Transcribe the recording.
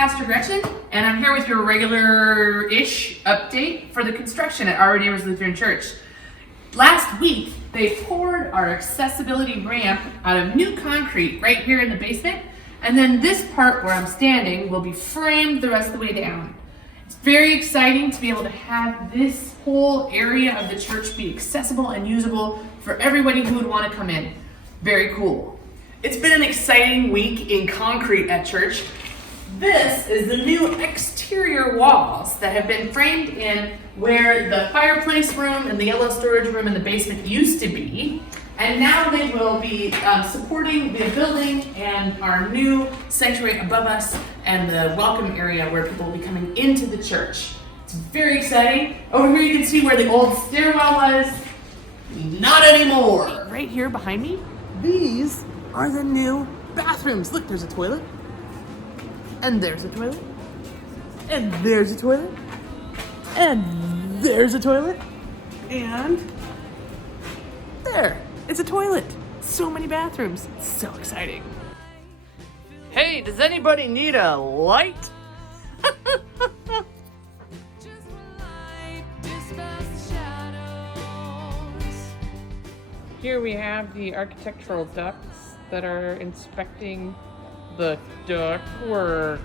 Pastor Gretchen, and I'm here with your regular-ish update for the construction at Our Redeemer's Lutheran Church. Last week, they poured our accessibility ramp out of new concrete right here in the basement, and then this part where I'm standing will be framed the rest of the way down. It's very exciting to be able to have this whole area of the church be accessible and usable for everybody who would want to come in. Very cool. It's been an exciting week in concrete at church. This is the new exterior walls that have been framed in where the fireplace room and the yellow storage room in the basement used to be. And now they will be supporting the building and our new sanctuary above us and the welcome area where people will be coming into the church. It's very exciting. Over here you can see where the old stairwell was. Not anymore. Right here behind me, these are the new bathrooms. Look, there's a toilet. And there's a toilet. And there's a toilet. And there's a toilet. And there. It's a toilet. So many bathrooms. It's so exciting. Hey, does anybody need a light? Here we have the architectural ducts that are inspecting the ductwork.